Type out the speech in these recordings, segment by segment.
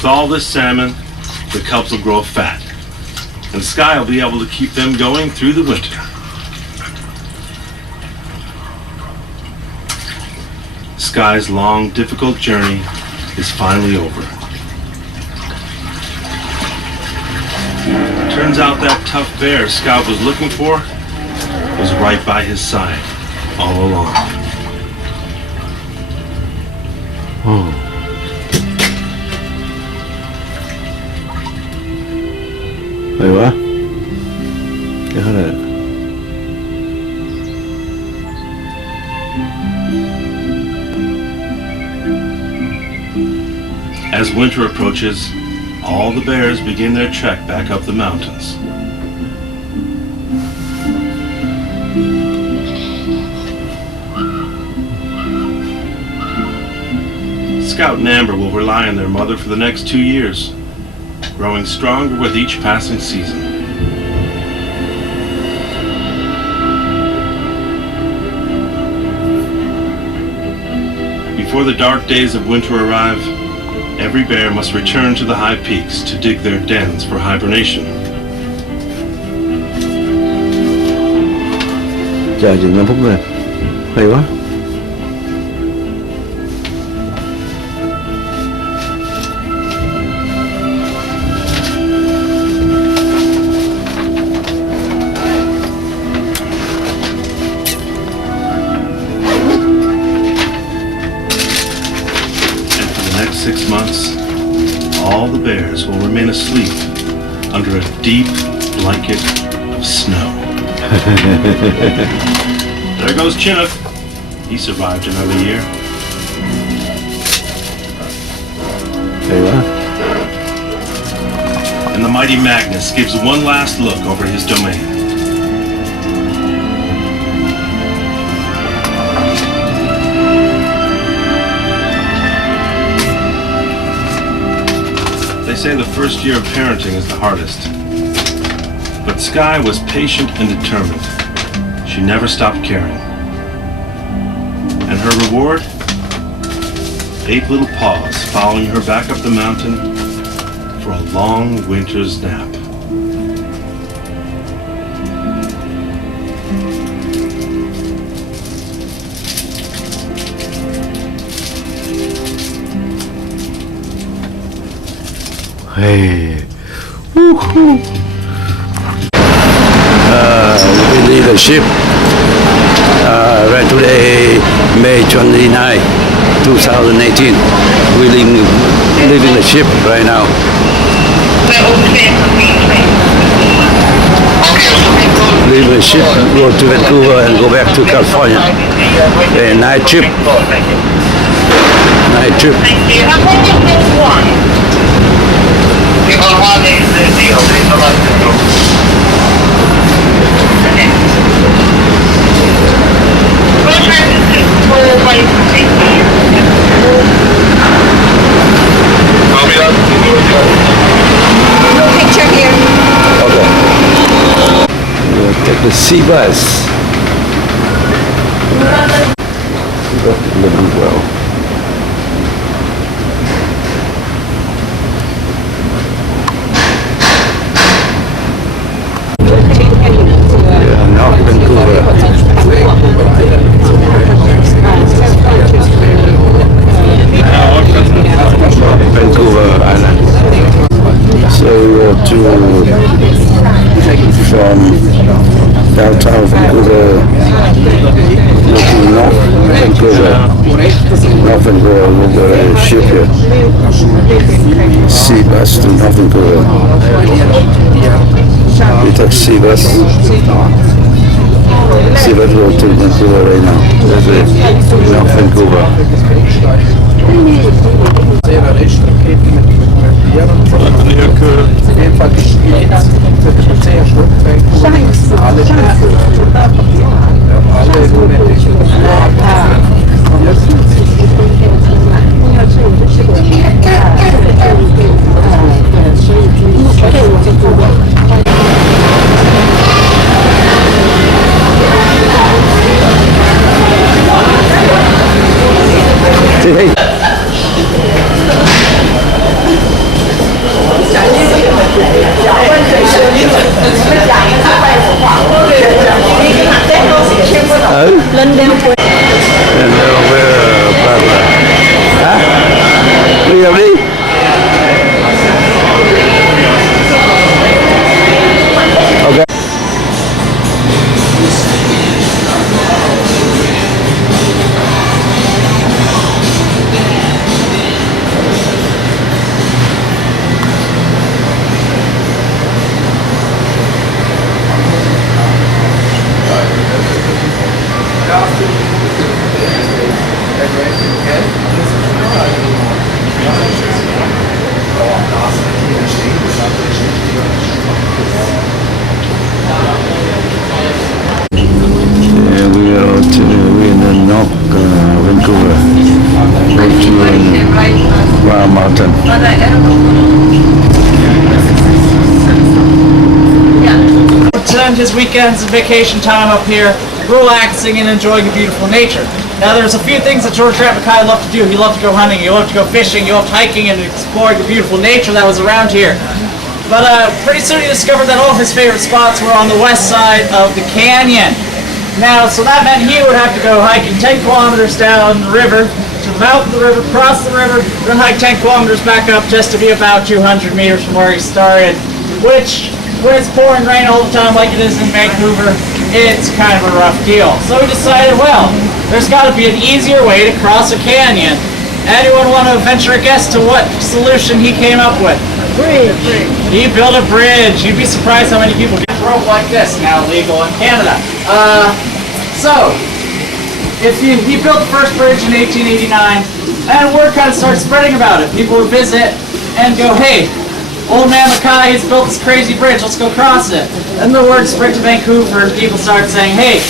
With all this salmon, the cubs will grow fat, and Sky will be able to keep them going through the winter. Sky's long, difficult journey is finally over. Turns out that tough bear Scout was looking for was right by his side all along. Oh. Hay quá. Cái này. As winter approaches, all the bears begin their trek back up the mountains. Scout and Amber will rely on their mother for the next 2 years, growing stronger with each passing season. Before the dark days of winter arrive, every bear must return to the high peaks to dig their dens for hibernation. Chờ chừng 5 phút nữa. Hay quá. And for the next 6 months, all the bears will remain asleep under a deep blanket of snow. There goes Chinook. He survived another year. Hay quá. And the mighty Magnus gives one last look over his domain. They say the first year of parenting is the hardest. But Sky was patient and determined. She never stopped caring. And her reward? 8 little paws following her back up the mountain for a long winter's nap. Hey. Woohoo. We leave the ship right today, May 29, 2018. We leaving the ship right now. Leave the ship, go to Vancouver and go back to California. A night trip. Night trip. Picture here. Okay. We'll take the sea bus. Living well. Yeah, North Vancouver. Vancouver Island. So we go from downtown Vancouver looking north Vancouver. North Vancouver, we'll go to a ship here. Sea bus to North Vancouver. We take sea bus. Sea bus will to Vancouver right now. That's it. North Vancouver. Hey. Lên đeo quần. And blah blah. Hả? Bây giờ đi. Okay. Yeah, we're in the North Vancouver. Go to Wild Mountain. Spend his weekends and vacation time up here, relaxing and enjoying the beautiful nature. Now there's a few things that George Grant Mackay loved to do. He loved to go hunting, he loved to go fishing, he loved hiking and exploring the beautiful nature that was around here. But pretty soon he discovered that all of his favorite spots were on the west side of the canyon. Now, so that meant he would have to go hiking 10 kilometers down the river, to the mouth of the river, cross the river, then hike 10 kilometers back up just to be about 200 meters from where he started, which, when it's pouring rain all the time like it is in Vancouver, it's kind of a rough deal. So we decided, well, there's got to be an easier way to cross a canyon. Anyone want to venture a guess to what solution he came up with? Bridge. He built a bridge. You'd be surprised how many people get a rope like this, now legal in Canada. He built the first bridge in 1889, and word kind of started spreading about it. People would visit and go, hey, Old Man Mackay has built this crazy bridge, let's go cross it. And the word spread to Vancouver and people started saying, hey,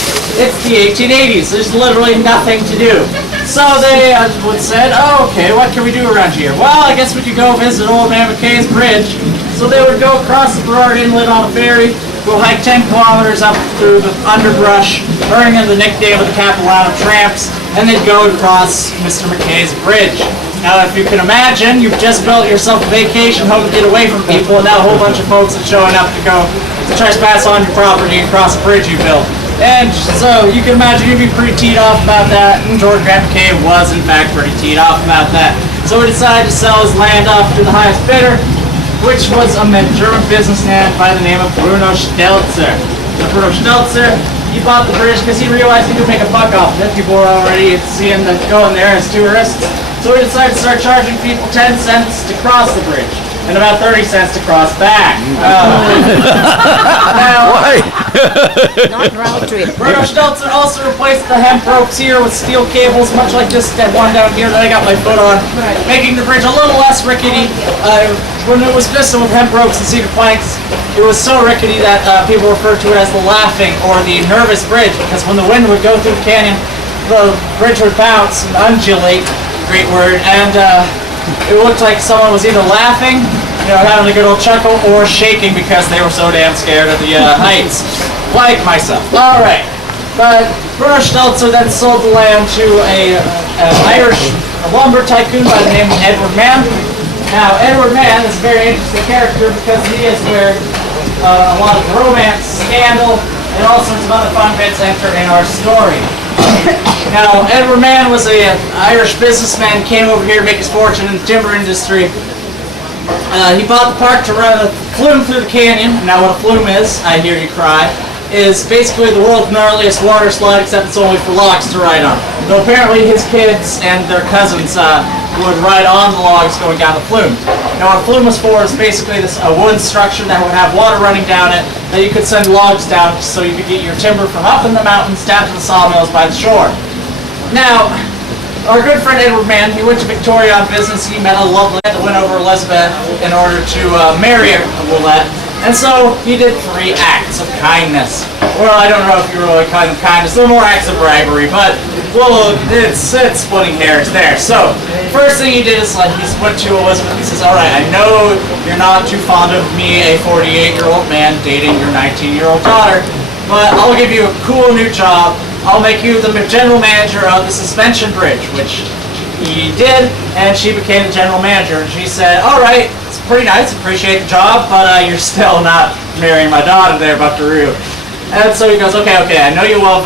it's the 1880s, there's literally nothing to do. So they said, oh, okay, what can we do around here? Well, I guess we could go visit Old Man Mackay's bridge. So they would go across the Burrard Inlet on a ferry, go hike 10 kilometers up through the underbrush, earning them the nickname of the Capilano Tramps, and then go across Mr. Mackay's bridge. Now, if you can imagine, you've just built yourself a vacation home to get away from people, and now a whole bunch of folks are showing up to go to trespass on your property and cross a bridge you built. And so you can imagine you'd be pretty teed off about that, and George Grant Mackay was, in fact, pretty teed off about that. So he decided to sell his land off to the highest bidder, which was a German businessman by the name of Bruno Stelzer. So Bruno Stelzer, he bought the bridge because he realized he could make a buck off it. People were already seeing them going there as tourists. So he decided to start charging people 10 cents to cross the bridge, and about 30 cents to cross back. Why? Not round trip. Bruno Stelzer also replaced the hemp ropes here with steel cables, much like this one down here that I got my foot on, making the bridge a little less rickety. When it was missing with hemp ropes and cedar planks, it was so rickety that people referred to it as the laughing or the nervous bridge, because when the wind would go through the canyon, the bridge would bounce and undulate, great word, and it looked like someone was either laughing, having a good old chuckle, or shaking because they were so damn scared of the heights, like myself. All right, but Bruno Stelzer then sold the land to an Irish lumber tycoon by the name of Edward Mann. Now, Edward Mann is a very interesting character because he is where a lot of romance, scandal, and all sorts of other fun bits enter in our story. Now, Edward Mann was an Irish businessman, came over here to make his fortune in the timber industry. He bought the park to run a flume through the canyon. Now, what a flume is, I hear you cry, is basically the world's gnarliest water slide, except it's only for logs to ride on. Though apparently his kids and their cousins would ride on the logs going down the flume. Now, what a flume was for is basically a wooden structure that would have water running down it that you could send logs down so you could get your timber from up in the mountains down to the sawmills by the shore. Now, our good friend Edward Mann, he went to Victoria on business. He met a lovely that went over Elizabeth in order to marry Willette. And so he did 3 acts of kindness. Well, I don't know if you really call them kindness. They're more acts of bribery, but well, it's splitting hairs there. So first thing he did is he went to Elizabeth. He says, "All right, I know you're not too fond of me, a 48-year-old man dating your 19-year-old daughter, but I'll give you a cool new job. I'll make you the general manager of the suspension bridge," which he did, and she became the general manager. And she said, "All right, it's pretty nice, appreciate the job, but you're still not marrying my daughter there, Buckaroo." And so he goes, okay, I know you love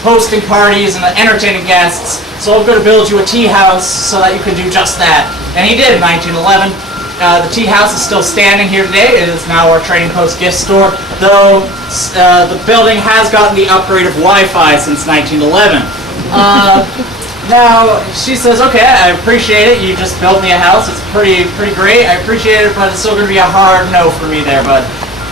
hosting parties and entertaining guests. So I'm going to build you a tea house so that you can do just that. And he did in 1911. The tea house is still standing here today. It is now our Trading Post gift store, though the building has gotten the upgrade of Wi-Fi since 1911. Now, she says, okay, I appreciate it. You just built me a house. It's pretty great. I appreciate it, but it's still going to be a hard no for me there, bud.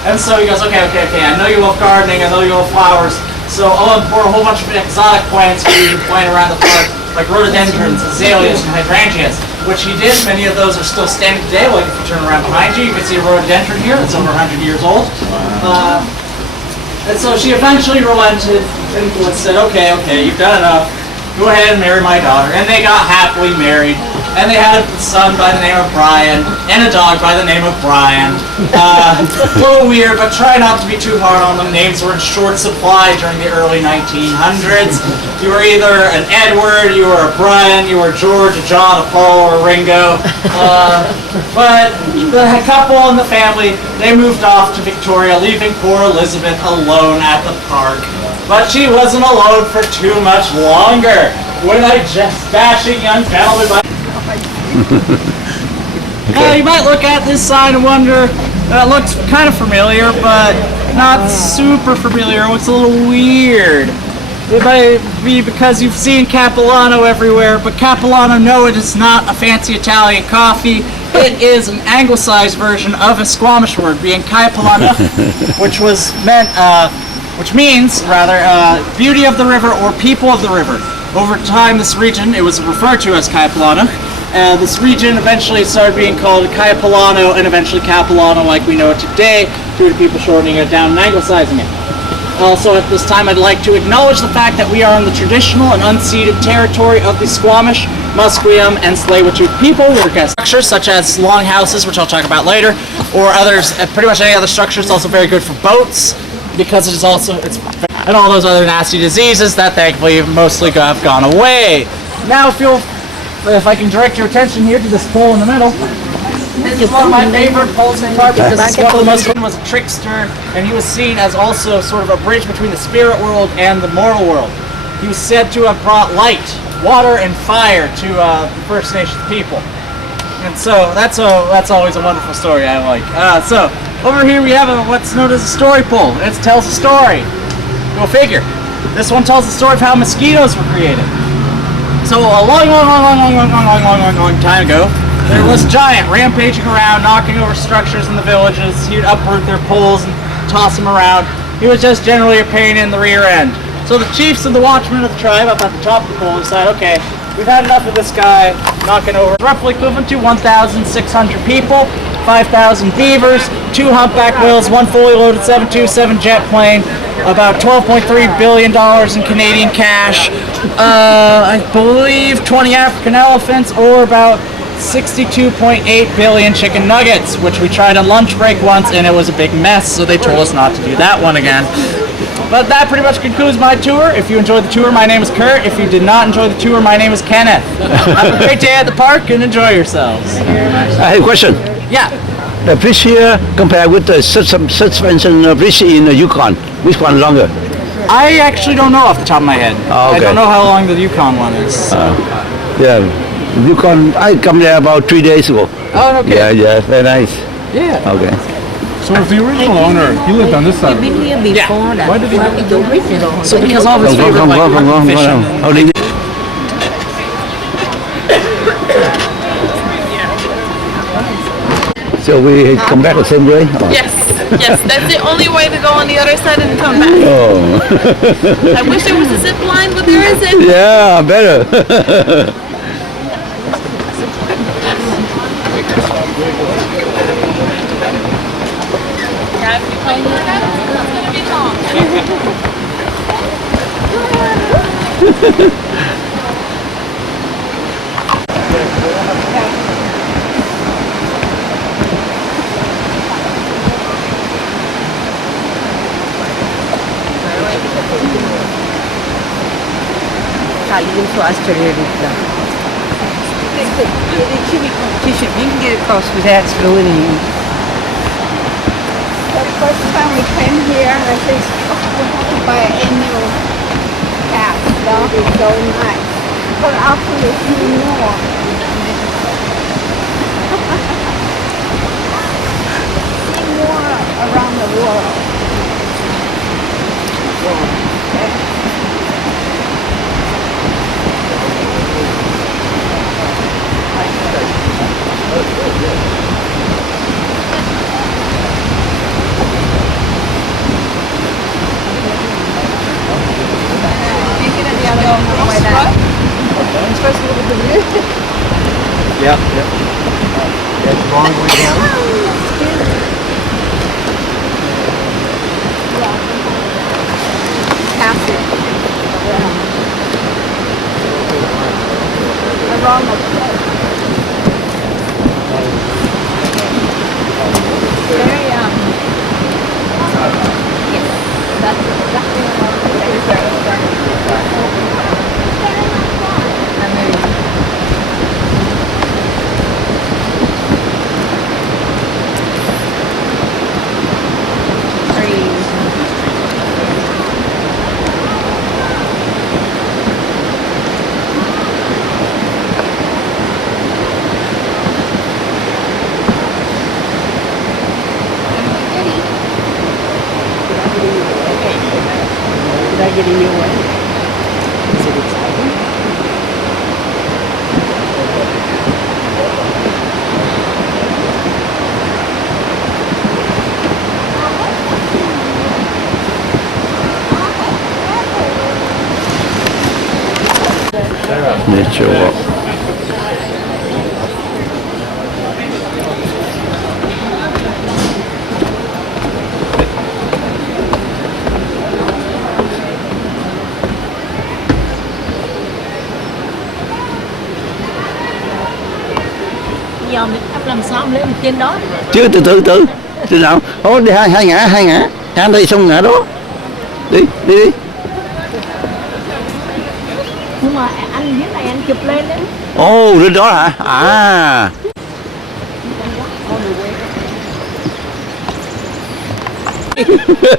And so he goes, okay. I know you love gardening. I know you love flowers. So I'll import a whole bunch of exotic plants for you to plant around the park, like rhododendrons, azaleas, and hydrangeas, which he did. Many of those are still standing today. Like if you turn around behind you, you can see a rhododendron here. It's over 100 years old. And so she eventually relented and said, okay, you've done enough. Go ahead and marry my daughter. And they got happily married. And they had a son by the name of Brian, and a dog by the name of Brian. A little weird, but try not to be too hard on them. Names were in short supply during the early 1900s. You were either an Edward, you were a Brian, you were George, a John, a Paul, or a Ringo. But the couple and the family, they moved off to Victoria, leaving poor Elizabeth alone at the park. But she wasn't alone for too much longer. When I just dashing young gentleman by... You might look at this sign and wonder, it looks kind of familiar, but not super familiar. It looks a little weird. It might be because you've seen Capilano everywhere, but Capilano, no, it is not a fancy Italian coffee. It is an anglicized version of a Squamish word, being Capilano, which means beauty of the river or people of the river. Over time, this region, it was referred to as Capilano. This region eventually started being called Capilano and eventually Capilano like we know it today, due to people shortening it down and anglicizing it. Also, at this time, I'd like to acknowledge the fact that we are on the traditional and unceded territory of the Squamish, Musqueam, and Tsleil-Waututh people. We're structures such as longhouses, which I'll talk about later, or others, pretty much any other structure is also very good for boats, because it's and all those other nasty diseases that thankfully mostly have gone away. Now, if I can direct your attention here to this pole in the middle. This is one of my favorite poles in the park because it's one of the most was a trickster, and he was seen as also sort of a bridge between the spirit world and the mortal world. He was said to have brought light, water, and fire to the First Nations people. And so that's always a wonderful story I like. So over here we have what's known as a story pole. It tells a story. Go figure. This one tells the story of how mosquitoes were created. So a long time ago, there was a giant rampaging around, knocking over structures in the villages. He would uproot their poles and toss them around. He was just generally a pain in the rear end. So the chiefs and the watchmen of the tribe up at the top of the pole decided, okay, we've had enough of this guy knocking over. Roughly equivalent to 1,600 people, 5,000 beavers, 2 humpback whales, 1 fully loaded 727 jet plane, about $12.3 billion in Canadian cash, I believe 20 African elephants, or about 62.8 billion chicken nuggets, which we tried on lunch break once and it was a big mess, so they told us not to do that one again. But that pretty much concludes my tour. If you enjoyed the tour, my name is Kurt. If you did not enjoy the tour, my name is Kenneth. Have a great day at the park and enjoy yourselves. I have a question. Yeah. The bridge here compared with the suspension bridge in the Yukon, which one longer? I actually don't know off the top of my head. Oh, okay. I don't know how long the Yukon one is. Yeah, Yukon, I come there about 3 days ago. Oh, okay. Yeah, very nice. Yeah. Okay. So if the original owner, he lived on this side. Been here before that. Why did he the original? So because all of his favorite like fishing. How did So we come back the same way? Or? Yes, that's the only way to go on the other side and come back. Oh. I wish there was a zip line, but there isn't. Yeah, better. Yeah, if you come here, it's gonna be long. Italian for Australia. You can get across without spilling any. The first time we came here, I said, oh, we have to buy an annual pass. That is so nice. But actually, see more. See more around the world. Yeah, yeah. That's long way down. Passage around the place. Very yes, that's exactly what Did I get in your way? Is it exciting? Nature walk. Giờ mình ấp làm sao lên trên đó. Chứ từ nào thôi đi hai ngã ra đây xong ngã đó đi Nhưng mà anh dưới này anh chụp lên đấy. ồ lên đó hả à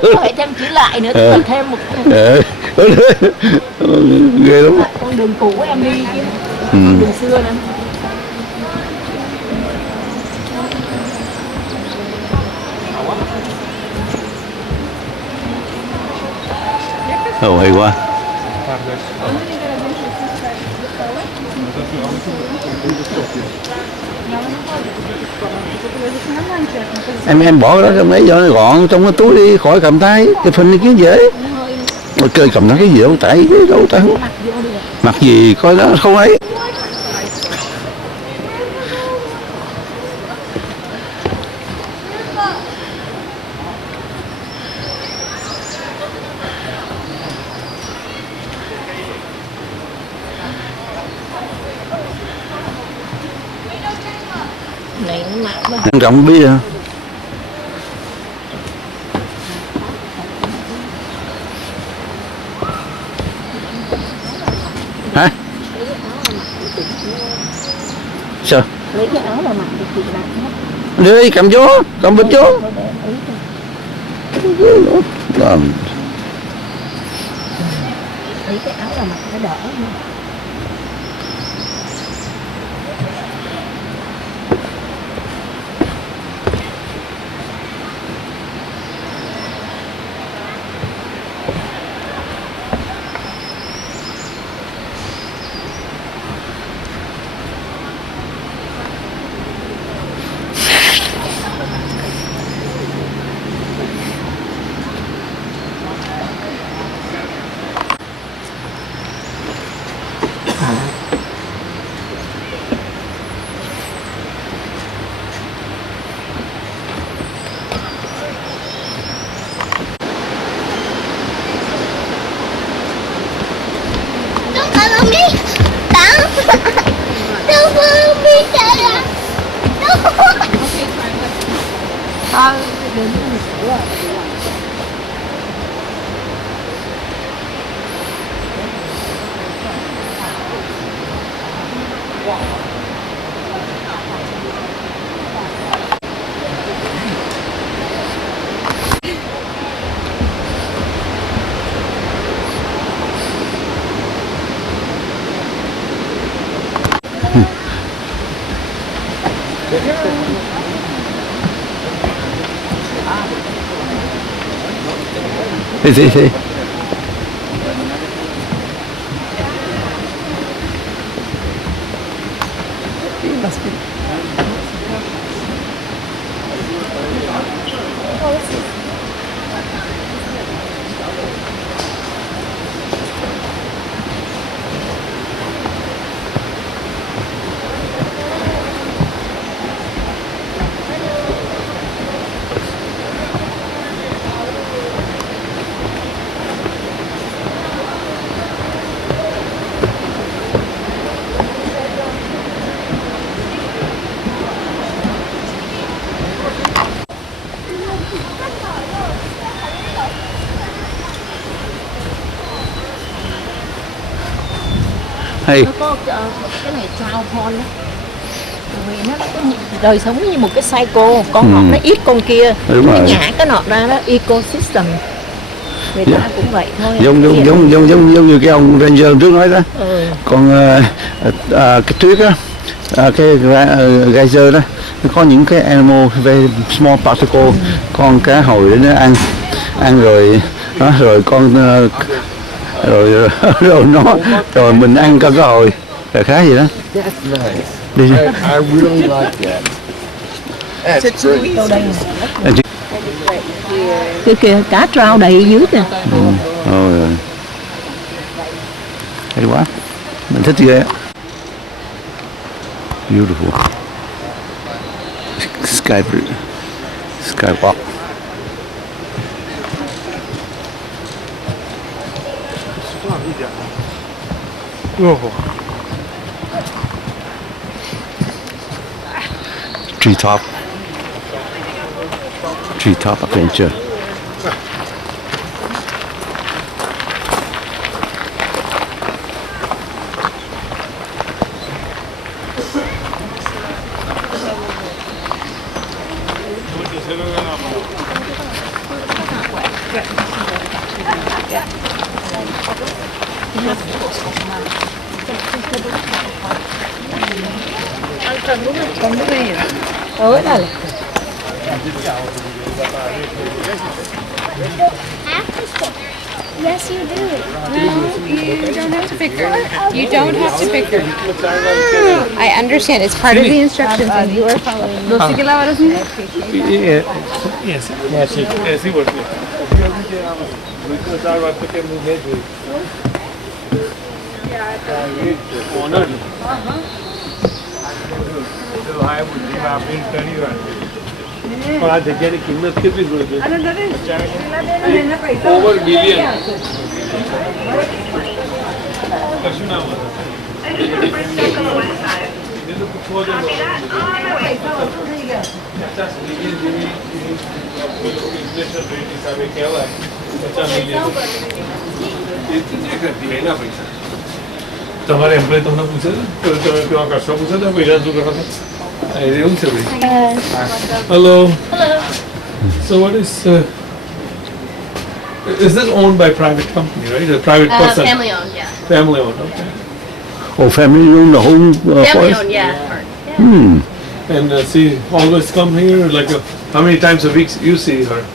Có phải thêm chữ lại nữa, tức là thêm một ghê lắm con đường cũ em đi chứ, ừ. đường xưa nè. Ồ hay quá em bỏ cái đó trong đấy cho nó gọn trong cái túi đi khỏi cầm tay cái phình này kiếm dễ mà chơi cầm nó cái gì đâu tại đâu ta mặc gì coi nó không ấy Này nó nặng quá. ăn rộng biết hả hả sao Lấy cái áo mà mặc thì chị nặng hết. đi cầm vô cầm bên vô làm Lấy cái áo là mặc nó đỡ hơn. Thì. Hay. Nó có cái này child porn đó. Vì nó có đời sống như một cái cycle, con nọt nó ít con kia, Đúng nó rồi. nhả cái nọt ra đó, ecosystem. Người ta cũng vậy thôi. Giống như cái ông Ranger trước nói đó. Ừ. Còn cái tuyết á, cái geyser đó, nó có những cái animal very small particle, con cá hồi nó ăn rồi đó, rồi con rồi nó rồi mình ăn con cá hồi là khá gì đó. Đi. I really like that. That's great. Kia kìa, cá trao đầy dưới kìa. Rồi. Hay quá. Mình thích ghê. Beautiful. Skywalk. Treetop adventure. Yes, you do. No, you don't have to pick her. You don't have to pick her. I understand. It's part of the instructions, and you are following. ¿No sigue la varación? और आज जगह की कीमत कितनी होगी? Over billion. तुम्हारे employ तुमने पूछा तो क्यों कस्टमर पूछा था कोई जान चुका था Hello. Hello. So what is this owned by private company, right? A private person? Family owned, yeah. Family owned, okay. Oh, family owned the whole Family forest? owned, yeah. And she always come here, like how many times a week you see her?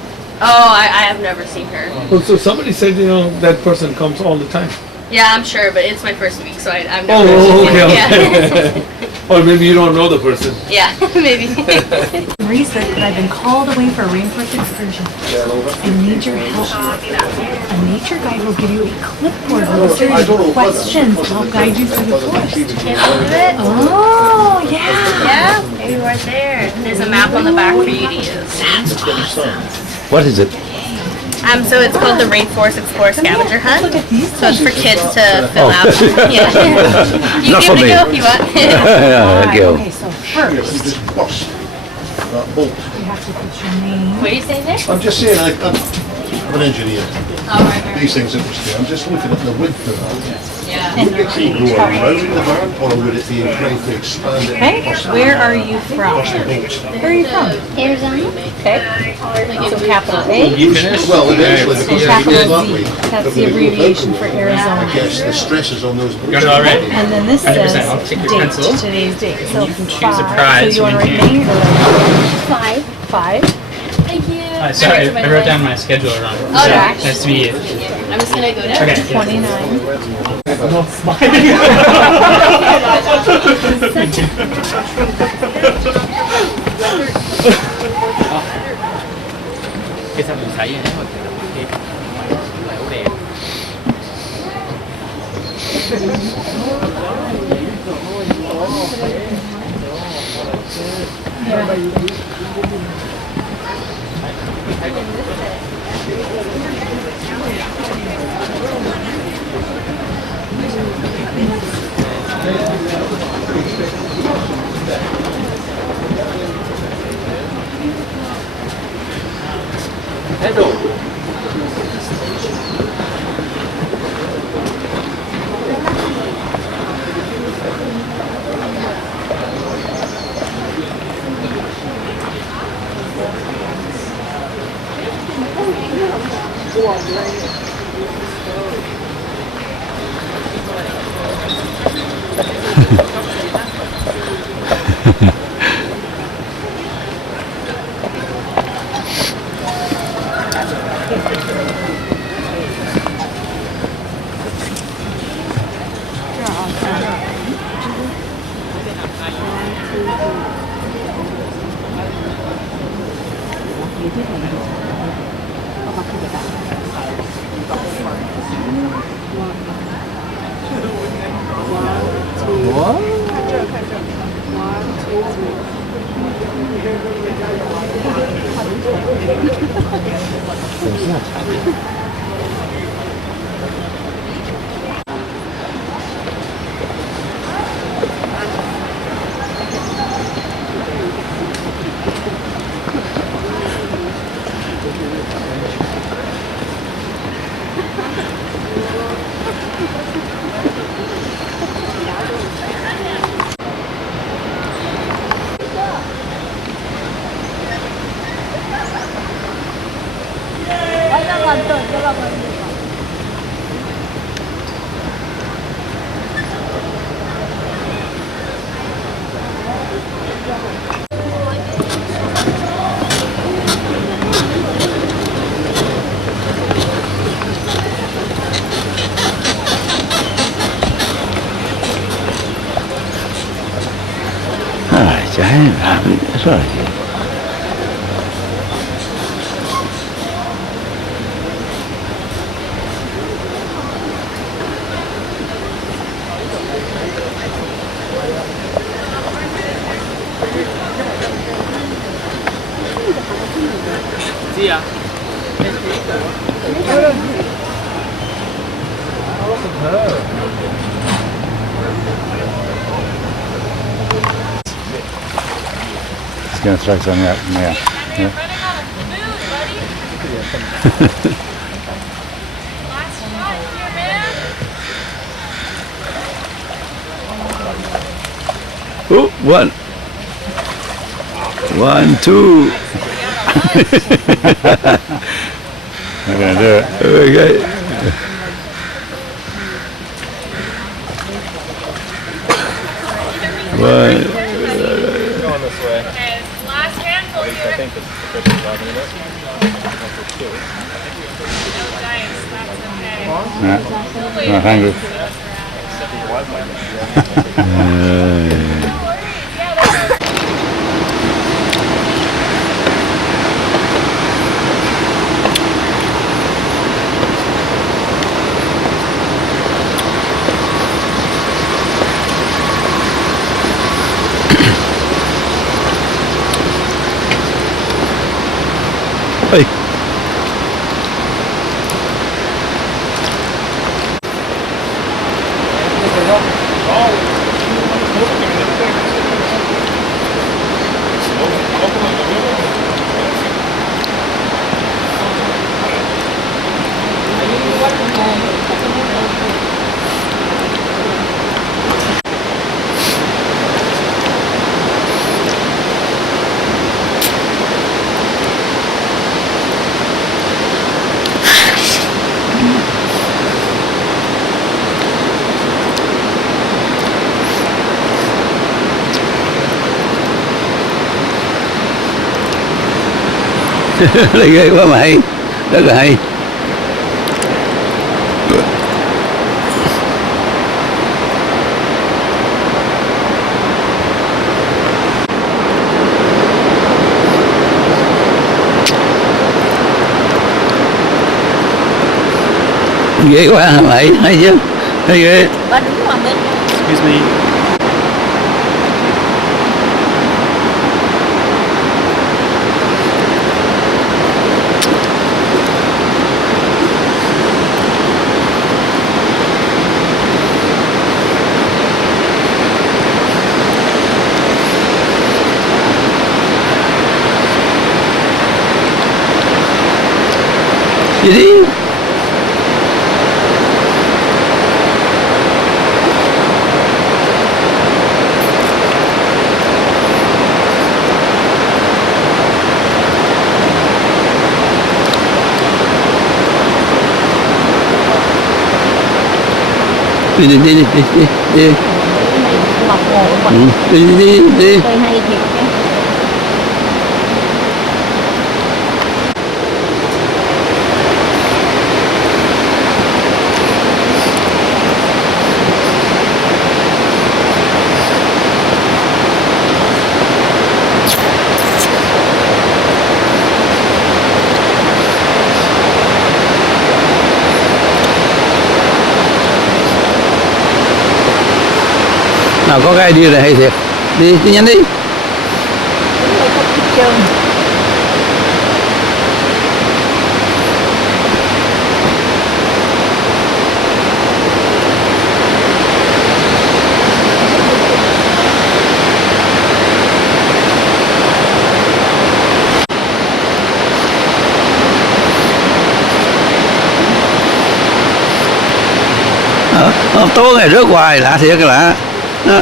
Oh, I have never seen her. Oh, so somebody said, that person comes all the time. Yeah, I'm sure, but it's my first week, so I've never Oh, seen her. okay. Or maybe you don't know the person. Yeah, maybe. Reason that I've been called away for a rainforest excursion. I need your help. A nature guide will give you a clipboard with a series of questions to help guide you through the forest. Can I do it? Oh, yeah. Yeah, maybe right there. There's a map on the back for you to use. What is it? So it's called the Rainforest Explorer Scavenger Hunt. Look at these So it's for kids to fill Oh. out. Yeah. You Not give for it a me. go if you want. Yeah, Alright, go. okay, so first, This boss. Bolt. you have to put your name. What are you saying there? I'm just saying, I'm an engineer. These things interest me. I'm just looking at the width of it. Would the tree grow around the barn, or would it be inclined to expand it? Okay, where are you from? Where are you from? Arizona. Okay. So capital A, Well, eventually, because it capital goes that Z. way. That's But the when you go abbreviation out, for Arizona. yes, the stress is on those. Got it all right. And then this 100%. says I'll take your date, pencil. today's date. So You can choose a 5. prize So you want to when write you- May or 5. 5? Thank you. Sorry, I wrote down my schedule wrong. Oh, So, yeah. nice to meet you. I'm just gonna go down. Okay. 29. Cái sao mình thấy vậy đấy, cái lẩu đẹp. Trái làm rồi. Gì à? It's gonna throw something out from there. Yeah. Oh, 1, 1, 2. I'm gonna do it. Okay. One. Last handful here. No, hungry. Hey. Lấy ghê quá mà hay, rất là hay. Ghê quá hả mày, hay chứ, hay ghê. Ba đứng qua bên. Excuse me. Gì đi. Đi. Mọc hồ của Ừ, mình. đi. Tôi hay thiệt chứ. Nào có cái idea này hay thiệt. Đi nhanh đi. Chúng tôi có chút trơn. Tối ngày rớt hoài lạ thiệt cái lạ. Đó.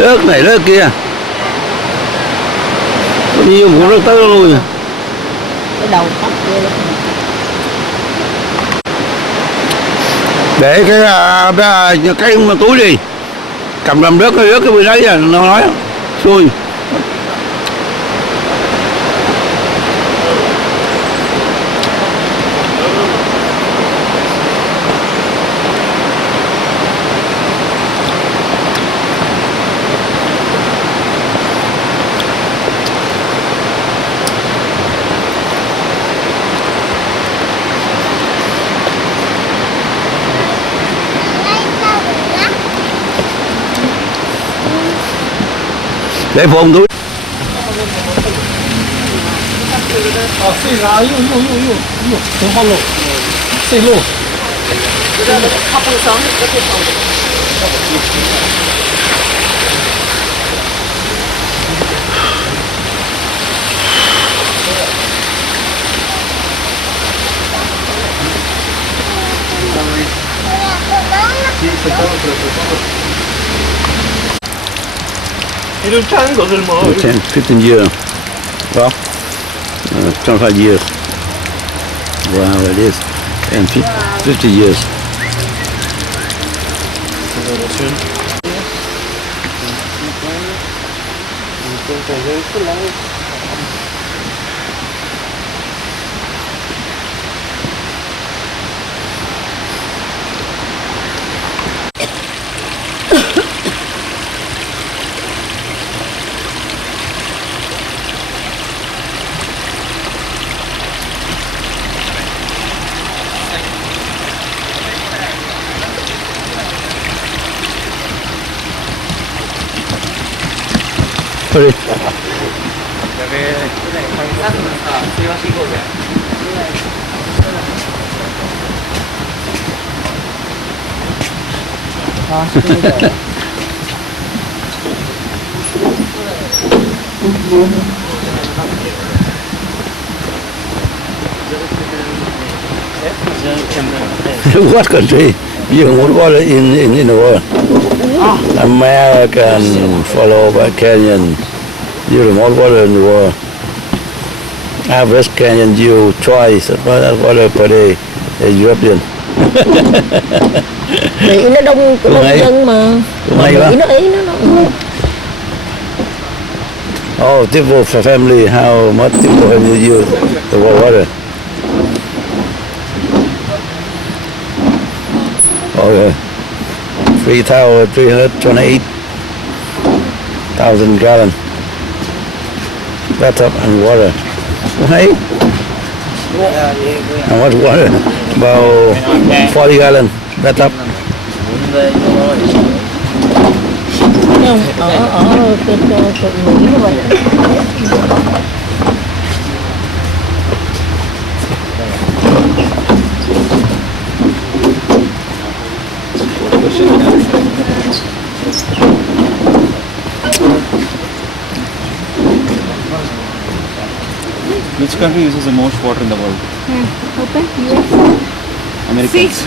Rớt này rớt kia. Có nhiều cũng rớt tới luôn. Cái đầu tóc kia đó. Để cái túi đi. Cầm làm rớt cái bên đấy à, nó nói. Xui. Để phone túi. 이런 작은 것을 뭐 10, 15 years. Well, 25 years. Wow, it is. And 50 years. Sorry. What country? You what water in the world? American, followed by Kenyan. You the most water in the world. Average Kenyan you twice that water per day is European. Mỹ nó đông dân mà. Hay quá. Mỹ nó ý nó. Oh, typical for family. How much typical when you use the water? Oh, yeah. 328,000 gallon bathtub and water. Right? How much water? About 40 gallon bathtub. không ở Mỹ như vậy. Which country uses the most water in the world? Open. US. Americans.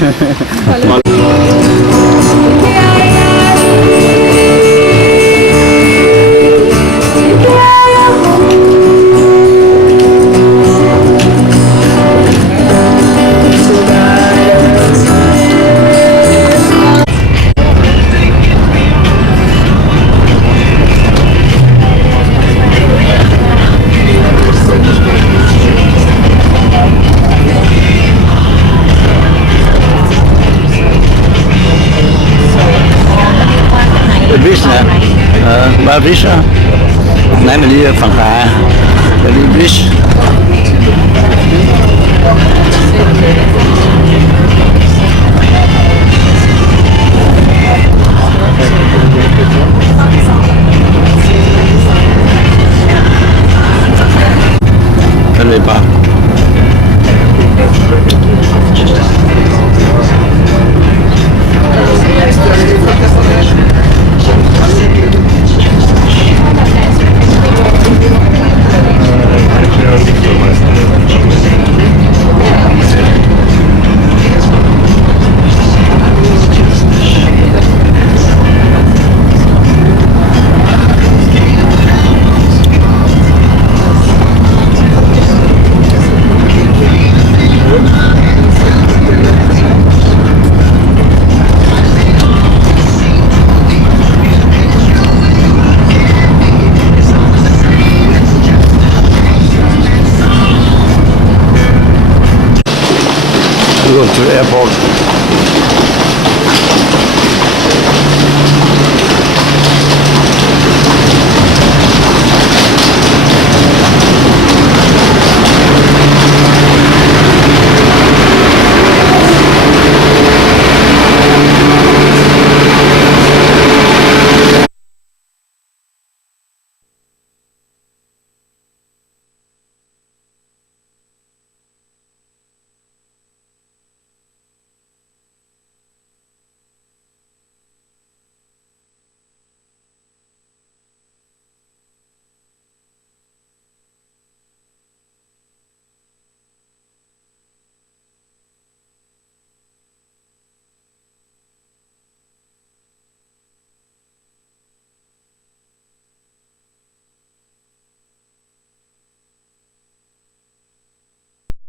Bridge nè, ba bridge á. Nãy mình đi phần hạ, rồi đi bridge. Fenway Park. We go to the airport.